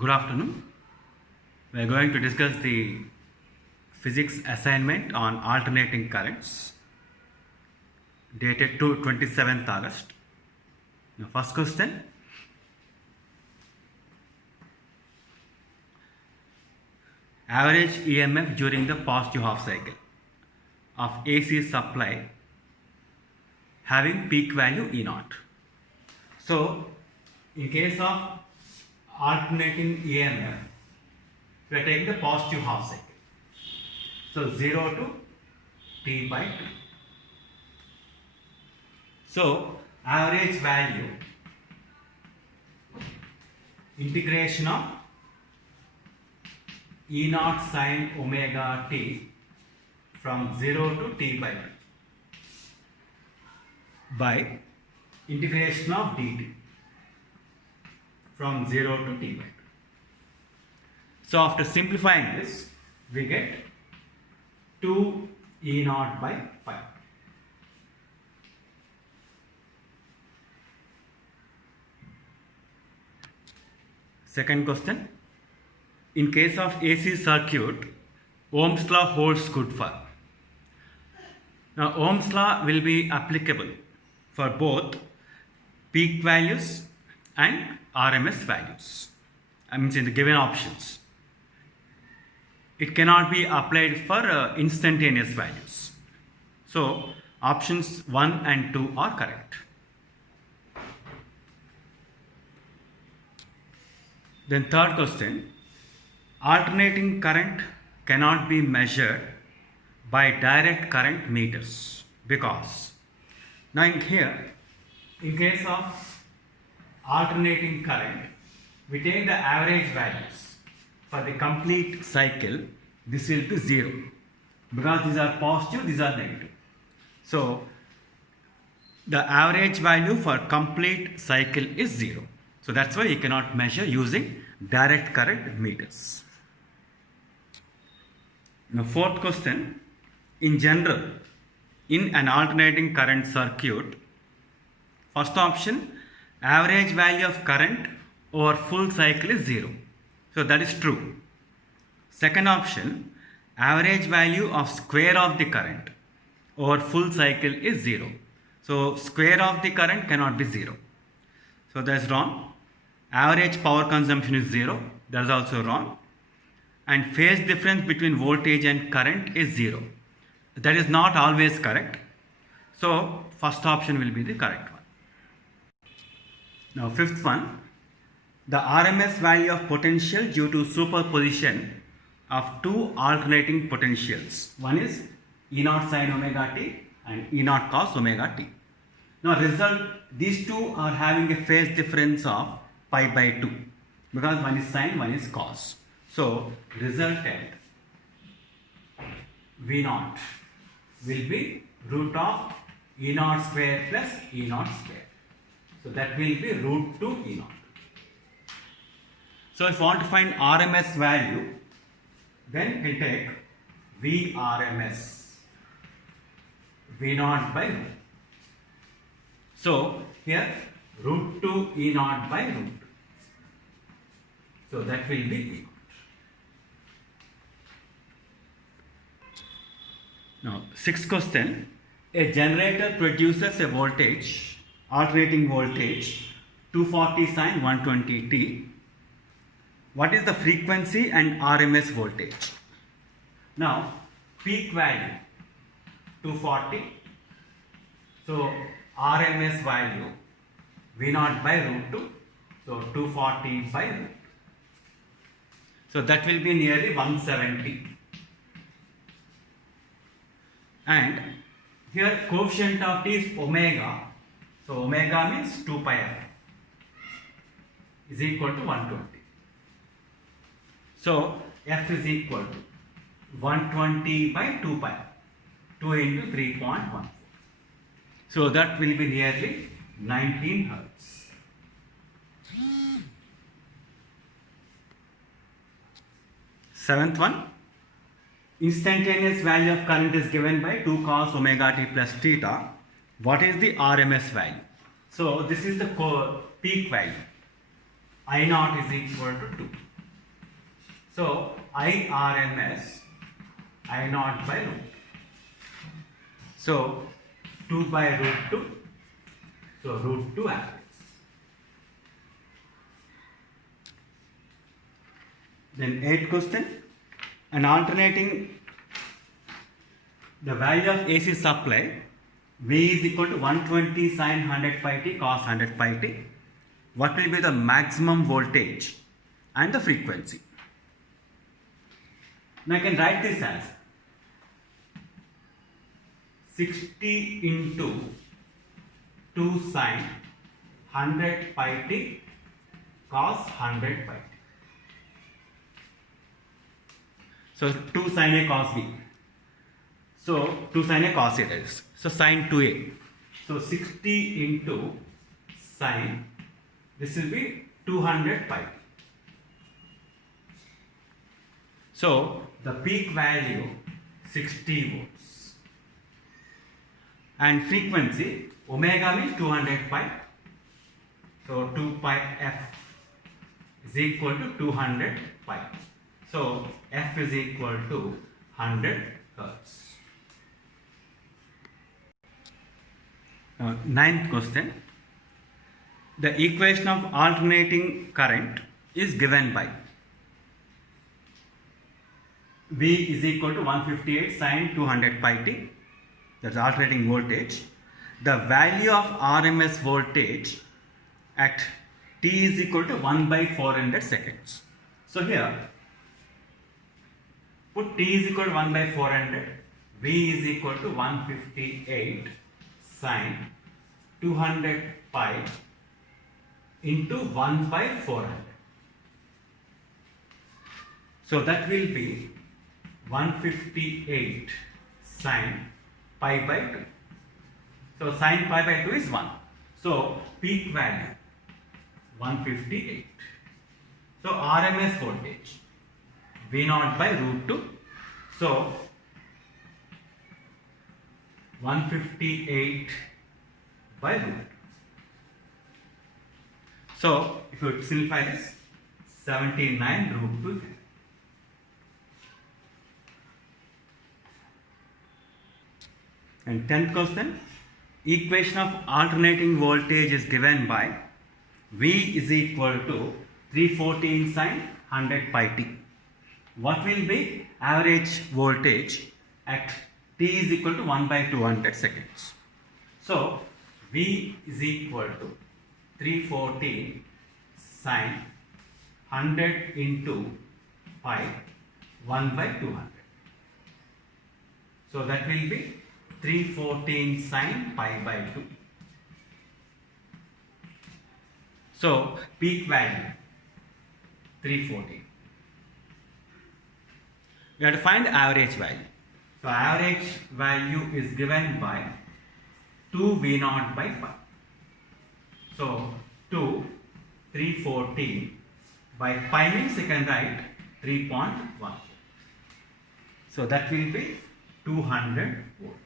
Good afternoon. We are going to discuss the physics assignment on alternating currents dated to 27th August. Now, first question. Average EMF during the positive half cycle of AC supply having peak value E0. So, in case of alternating EMF, we are taking the positive half cycle. So 0 to T by 2. So average value integration of E0 sine omega t from 0 to T by 2 by integration of dt from 0 to T by 2. So after simplifying this, we get 2 E0 by 5. Second question. In case of AC circuit, Ohm's law holds good for. Now Ohm's law will be applicable for both peak values and RMS values. I mean in the given options. It cannot be applied for instantaneous values. So options 1 and 2 are correct. Then third question, alternating current cannot be measured by direct current meters because now here in case of alternating current we take the average values. For the complete cycle, this will be 0 because these are positive, these are negative. So, the average value for complete cycle is 0. So, that's why you cannot measure using direct current meters. Now, fourth question. In general, in an alternating current circuit, first option, average value of current over full cycle is 0. So that is true. Second option, average value of square of the current over full cycle is 0. So square of the current cannot be 0. So that is wrong. Average power consumption is 0. That is also wrong. And phase difference between voltage and current is 0. That is not always correct. So first option will be the correct one. Now fifth one. The RMS value of potential due to superposition of two alternating potentials. One is E0 sin omega t and E0 cos omega t. Now result, these two are having a phase difference of pi by 2 because one is sin, one is cos. So resultant V0 will be root of E0 square plus E0 square. So that will be root 2 E0. So if you want to find RMS value, then we take VRMS, V0 by root. So here root 2 E0 by root. So that will be E0. Now sixth question, a generator produces a voltage, alternating voltage 240 sin 120 t. What is the frequency and RMS voltage? Now, peak value 240. So, RMS value V0 by root 2. So, 240 by root. So, that will be nearly 170. And here coefficient of t is omega. So, omega means 2 pi r is equal to 120. So, F is equal to 120 by 2 pi, 2 into 3.14. So, that will be nearly 19 Hertz. Seventh one, instantaneous value of current is given by 2 cos omega t plus theta. What is the RMS value? So, this is the peak value. I0 is equal to 2. So IRMS I naught by root. So 2 by root 2. So root 2 average. Then 8th question. An alternating the value of AC supply V is equal to 120 sin 100 pi t cos 100 pi t. What will be the maximum voltage and the frequency? Now I can write this as 60 into 2 sin 100 pi t cos 100 pi t. So 2 sin A cos B. So 2 sin A cos A that is. So sin 2A. So 60 into sin, this will be 200 pi. So the peak value 60 volts. And frequency omega means 200 pi. So 2 pi f is equal to 200 pi. So f is equal to 100 hertz. Ninth question. The equation of alternating current is given by V is equal to 158 sin 200 pi t. That's alternating voltage. The value of RMS voltage at t is equal to 1 by 400 seconds. So here, put t is equal to 1 by 400, V is equal to 158 sin 200 pi into 1 by 400. So that will be 158 sin pi by 2. So sin pi by 2 is 1. So peak value 158. So RMS voltage V naught by root 2. So 158 by root 2. So if you simplify this, 79 root 2. And 10th question, equation of alternating voltage is given by V is equal to 314 sin 100 pi t. What will be average voltage at t is equal to 1 by 200 seconds? So V is equal to 314 sin 100 into pi 1 by 200. So that will be 314 sin pi by 2. So peak value 314. We have to find the average value. So average value is given by 2 V naught by pi. So 2 314 by pi means you can write 3.1. So that will be 200 volts.